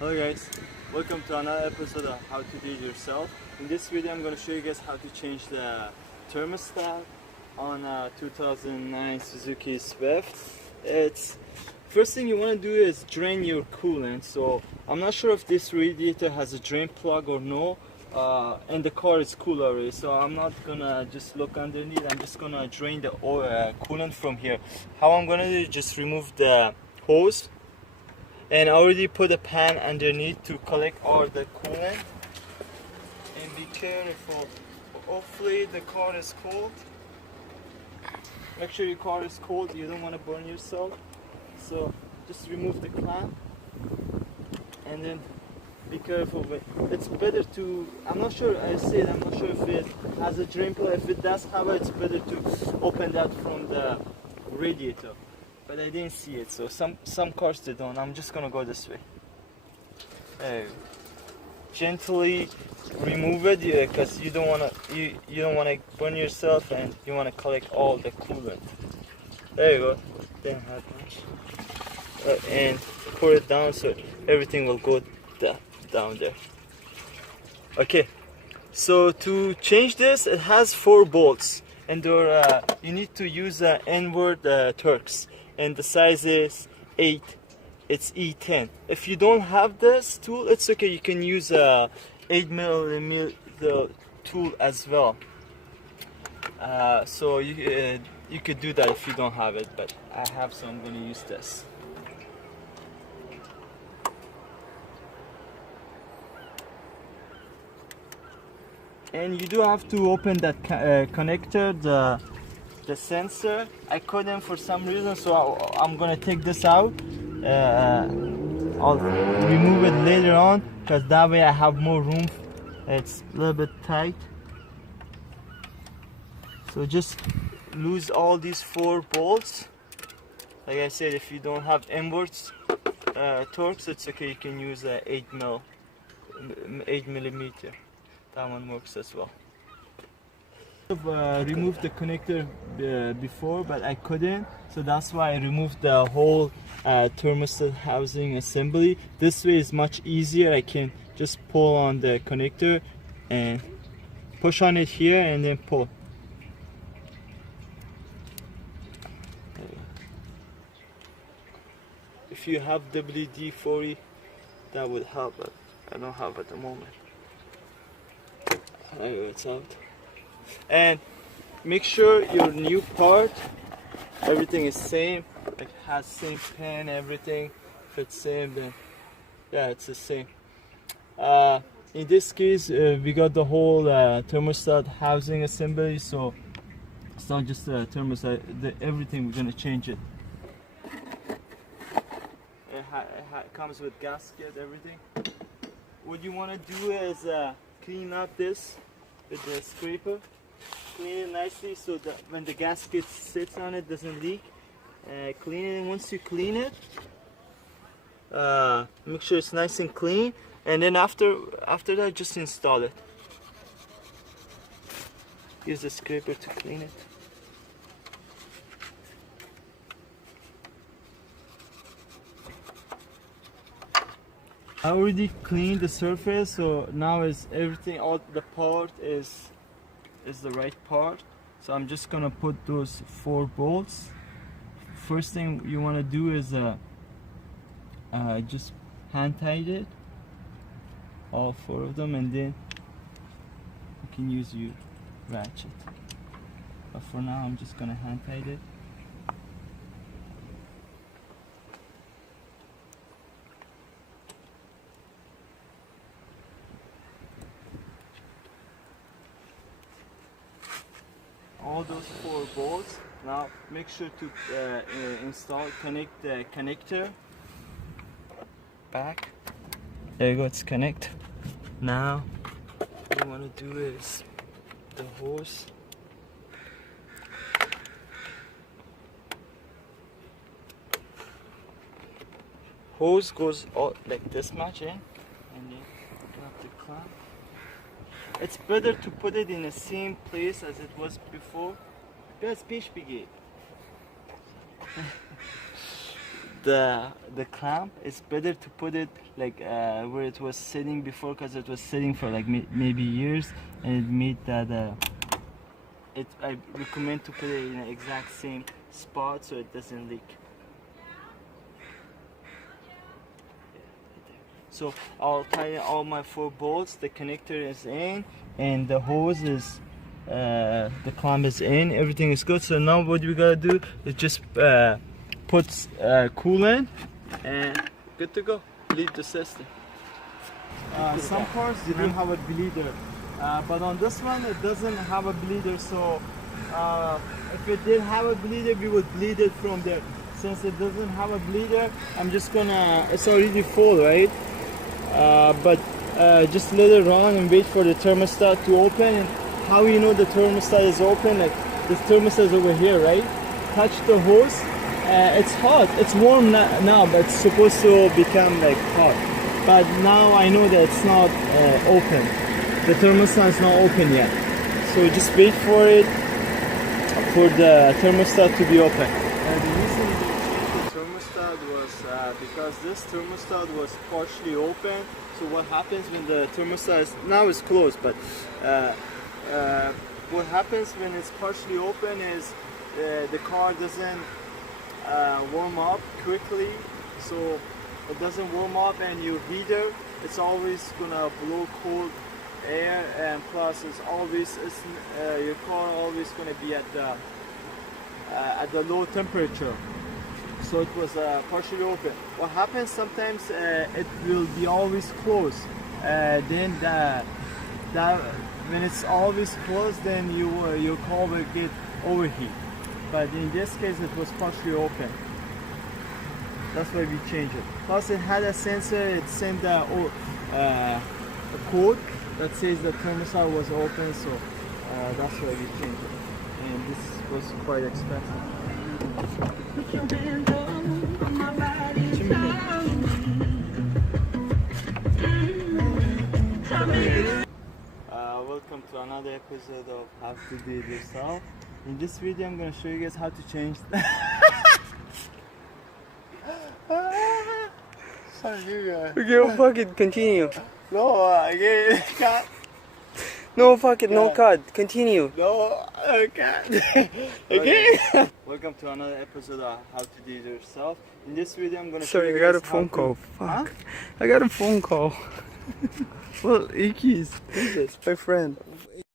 Hello guys, welcome to another episode of How to Do It Yourself. In this video I'm going to show you guys how to change the thermostat on a 2009 Suzuki Swift. It's first thing you want to do is drain your coolant. So I'm not sure if this radiator has a drain plug or no, and the car is cool already, so I'm not gonna just look underneath. I'm just gonna drain the coolant from here. How I'm gonna do is just remove the hose, and I already put a pan underneath to collect all the coolant. And be careful, hopefully the car is cold. Make sure your car is cold, you don't want to burn yourself. So just remove the clamp and then be careful with it. It's better to, I'm not sure if it has a drain plug. If it does have it, it's better to open that from the radiator. But I didn't see it, so some cars they don't. I'm just gonna go this way. Gently remove it, because you don't wanna burn yourself, and you wanna collect all the coolant. There you go. Didn't have much. And pour it down so everything will go down there. Okay. So to change this, it has 4 bolts, and you need to use inward Turks. And the size is 8. It's E10. If you don't have this tool, it's okay. You can use a 8mm tool as well. So you could do that if you don't have it, but I have, so I'm going to use this. And you do have to open that connector, the sensor. I couldn't for some reason, so I'm gonna take this out. I'll remove it later on, because that way I have more room. It's a little bit tight, so just lose all these 4 bolts. Like I said, if you don't have inwards Torx, it's okay. You can use 8mm. That one works as well. I've removed the connector before, but I couldn't, so that's why I removed the whole thermostat housing assembly. This way is much easier. I can just pull on the connector and push on it here and then pull. If you have WD-40, that would help, but I don't have at the moment. It's out. And make sure your new part, everything is same, like has same pan, everything. If it's same, then yeah, it's the same. In this case, we got the whole thermostat housing assembly, so it's not just the thermostat. Everything, we're gonna change it. It comes with gasket, everything. What you want to do is clean up this with the scraper. Clean it nicely so that when the gasket sits on it, doesn't leak. Clean it, and once you clean it, make sure it's nice and clean, and then after that, just install it. Use the scraper to clean it. I already cleaned the surface, so now is everything, all the part is the right part. So I'm just gonna put those 4 bolts. First thing you want to do is just hand tight it, all 4 of them, and then you can use your ratchet. But for now, I'm just gonna hand tight it. All those 4 bolts. Now make sure to connect the connector back. There you go, it's connect. Now what you want to do is the hose. Hose goes all like this much in, and then you have to clamp. It's better to put it in the same place as it was before. Biraz peş bir the clamp, it's better to put it like where it was sitting before, because it was sitting for like maybe years, and it made that I recommend to put it in the exact same spot so it doesn't leak. So I'll tie all my 4 bolts. The connector is in and the hose is the clamp is in. Everything is good. So now what we gotta do is just put coolant and good to go. Bleed the system. Some cars they don't have a bleeder, but on this one it doesn't have a bleeder. So if it did have a bleeder, we would bleed it from there. Since it doesn't have a bleeder, I'm just gonna, it's already full, right? But just let it run and wait for the thermostat to open. And how you know the thermostat is open? Like this thermostat is over here, right? Touch the hose. It's hot. It's warm now, but it's supposed to become like hot. But now I know that it's not open. The thermostat is not open yet. So just wait for it, for the thermostat to be open. The reason we changed the thermostat was because this thermostat was partially open. So what happens when the thermostat is, now it's closed, but what happens when it's partially open is the car doesn't warm up quickly. So it doesn't warm up, and your heater, it's always gonna blow cold air, and plus it's always your car always gonna be at the low temperature. So it was partially open. What happens sometimes it will be always closed. Then when it's always closed, then your car will get overheat. But in this case, it was partially open. That's why we changed it. Plus, it had a sensor. It sent a code that says the thermostat was open. So that's why we changed it. And this was quite expensive. Welcome to another episode of How to Do It Yourself. In this video, I'm going to show you guys how to change Okay, fuck it, continue. No, again, can't. No, fuck it, no cut, continue. No, I can't. Again. Welcome to another episode of How to Do It Yourself. In this video, I'm going to show you Sorry, I guys got a phone call. Fuck. Huh? I got a phone call. Well, Ikis. Who's this? My friend.